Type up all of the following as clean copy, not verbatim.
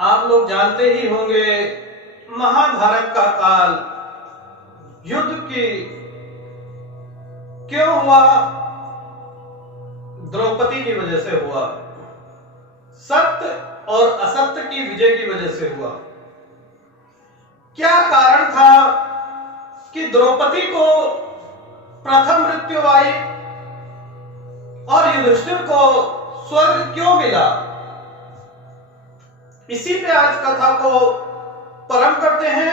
आप लोग जानते ही होंगे महाभारत का काल युद्ध की क्यों हुआ? द्रौपदी की वजह से हुआ। सत्य और असत्य की विजय की वजह से हुआ। क्या कारण था कि द्रौपदी को प्रथम मृत्यु आई और युधिष्ठिर को स्वर्ग क्यों मिला? इसी पे आज कथा को प्रारंभ करते हैं।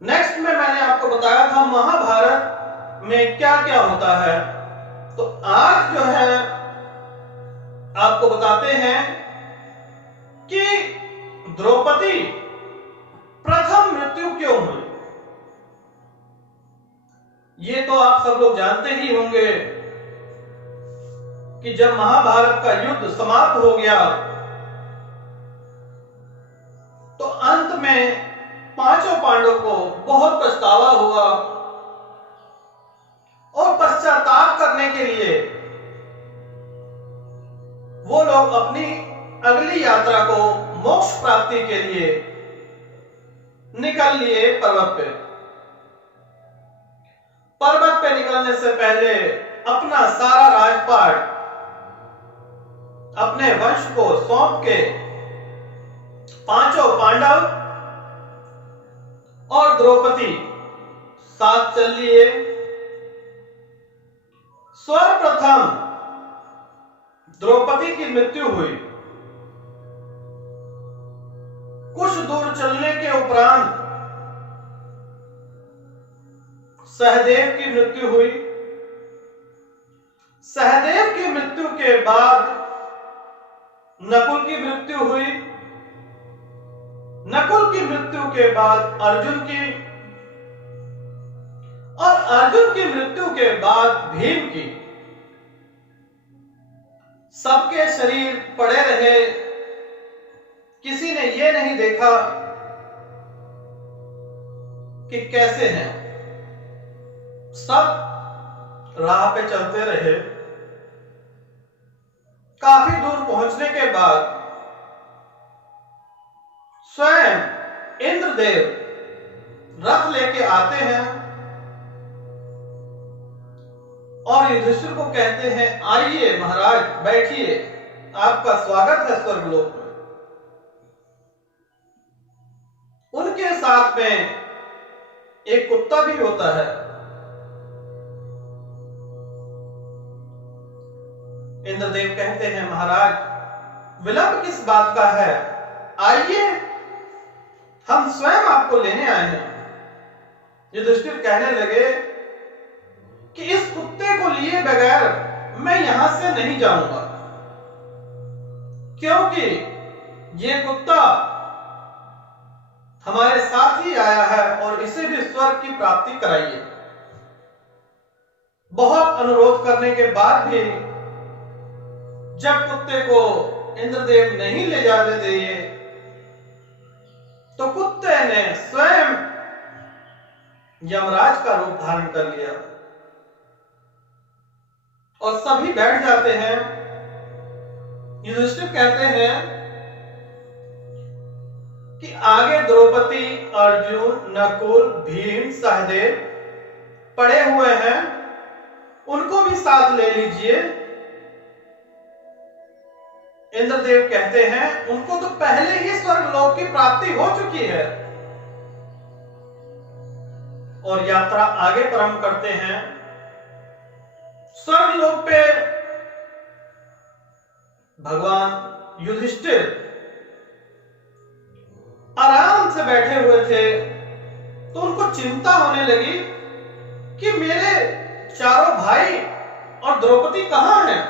नेक्स्ट में मैंने आपको बताया था महाभारत में क्या क्या होता है, तो आज जो है आपको बताते हैं कि द्रौपदी प्रथम मृत्यु क्यों हुई। ये तो आप सब लोग जानते ही होंगे कि जब महाभारत का युद्ध समाप्त हो गया तो अंत में पांचों पांडवों को बहुत पछतावा हुआ और पश्चाताप करने के लिए वो लोग अपनी अगली यात्रा को मोक्ष प्राप्ति के लिए निकल लिए पर्वत पे निकलने से पहले अपना सारा राजपाट अपने वंश को सौंप के पांचों पांडव और द्रौपदी साथ चल लिए। सर्वप्रथम द्रौपदी की मृत्यु हुई। कुछ दूर चलने के उपरांत सहदेव की मृत्यु हुई। सहदेव की मृत्यु के बाद नकुल की मृत्यु हुई। नकुल की मृत्यु के बाद अर्जुन की, और अर्जुन की मृत्यु के बाद भीम की। सबके शरीर पड़े रहे, किसी ने यह नहीं देखा कि कैसे हैं। सब राह पे चलते रहे। काफी दूर पहुंचने के बाद स्वयं इंद्रदेव रथ लेके आते हैं और युधिष्ठिर को कहते हैं, आइए महाराज बैठिए, आपका स्वागत है स्वर्गलोक में। उनके साथ में एक कुत्ता भी होता है। इंद्रदेव कहते हैं, महाराज विलंब किस बात का है, आइए हम स्वयं आपको लेने आए हैं। युधिष्ठिर कहने लगे कि इस कुत्ते को लिए बगैर मैं यहां से नहीं जाऊंगा, क्योंकि ये कुत्ता हमारे साथ ही आया है और इसे भी स्वर्ग की प्राप्ति कराइए। बहुत अनुरोध करने के बाद भी जब कुत्ते को इंद्रदेव नहीं ले जाने दिए तो कुत्ते ने स्वयं यमराज का रूप धारण कर लिया और सभी बैठ जाते हैं। युधिष्ठिर कहते हैं कि आगे द्रौपदी, अर्जुन, नकुल, भीम, सहदेव पड़े हुए हैं, उनको भी साथ ले लीजिए। इंद्रदेव कहते हैं, उनको तो पहले ही स्वर्गलोक की प्राप्ति हो चुकी है। और यात्रा आगे प्रारंभ करते हैं। स्वर्गलोक पे भगवान युधिष्ठिर आराम से बैठे हुए थे, तो उनको चिंता होने लगी कि मेरे चारों भाई और द्रौपदी कहां हैं।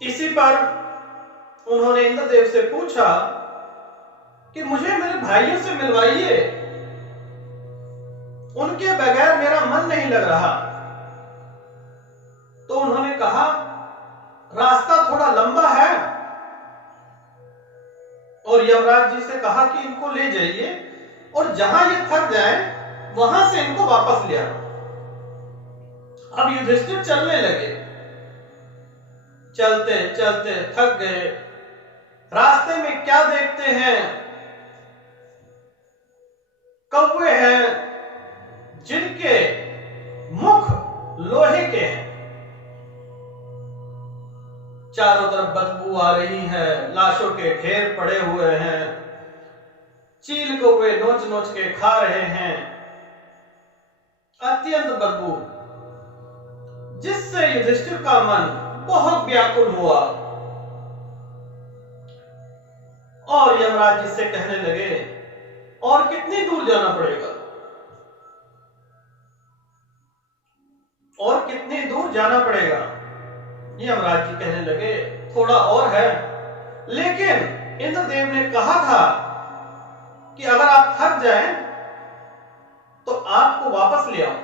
इसी पर उन्होंने इंद्रदेव से पूछा कि मुझे मेरे भाइयों से मिलवाइए, उनके बगैर मेरा मन नहीं लग रहा। तो उन्होंने कहा, रास्ता थोड़ा लंबा है, और यमराज जी से कहा कि इनको ले जाइए और जहां ये थक जाएं वहां से इनको वापस ले आओ। अब युधिष्ठिर चलने लगे। चलते चलते थक गए। रास्ते में क्या देखते हैं? कौवे हैं जिनके मुख लोहे के हैं। चारों तरफ बदबू आ रही है, लाशों के ढेर पड़े हुए हैं, चील कौवे नोच नोच के खा रहे हैं, अत्यंत बदबू, जिससे युधिष्ठिर का मन बहुत व्याकुल हुआ और यमराज जी से कहने लगे, और कितनी दूर जाना पड़ेगा? और कितनी दूर जाना पड़ेगा? यमराज जी कहने लगे, थोड़ा और है, लेकिन इंद्रदेव ने कहा था कि अगर आप थक जाएं तो आपको वापस ले आओ।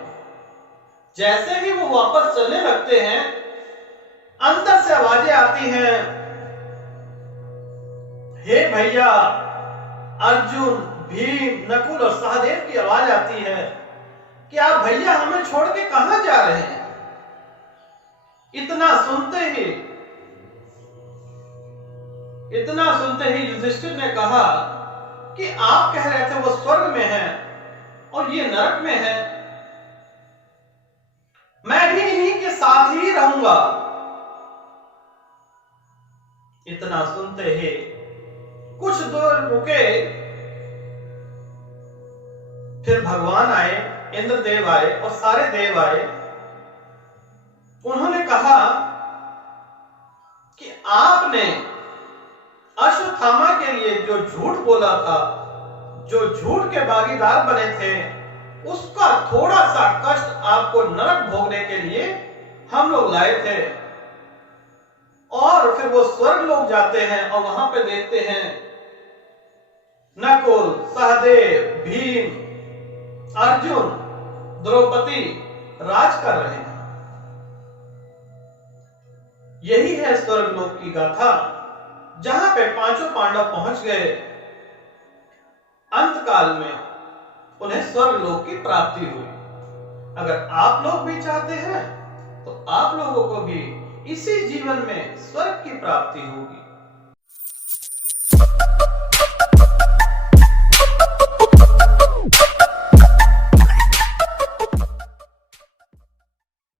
जैसे ही वो वापस चलने लगते हैं, अंदर से आवाजें आती हैं, हे भैया, अर्जुन, भीम, नकुल और सहदेव की आवाज आती है कि आप भैया हमें छोड़ के कहां जा रहे हैं? इतना सुनते ही युधिष्ठिर ने कहा कि आप कह रहे थे वो स्वर्ग में है और ये नरक में है, मैं भी इन्हीं के साथ ही रहूंगा। इतना सुनते ही कुछ दूर रुके, फिर भगवान आए, इंद्रदेव आए और सारे देव आए। उन्होंने कहा कि आपने अश्वत्थामा के लिए जो झूठ बोला था, जो झूठ के भागीदार बने थे, उसका थोड़ा सा कष्ट आपको नरक भोगने के लिए हम लोग लाए थे। और फिर वो स्वर्ग लोग जाते हैं और वहां पे देखते हैं नकुल, सहदेव, भीम, अर्जुन, द्रौपदी राज कर रहे हैं। यही है स्वर्ग लोक की गाथा, जहां पे पांचों पांडव पहुंच गए। अंत काल में उन्हें स्वर्ग लोक की प्राप्ति हुई। अगर आप लोग भी चाहते हैं तो आप लोगों को भी इसी जीवन में स्वर्ग की प्राप्ति होगी।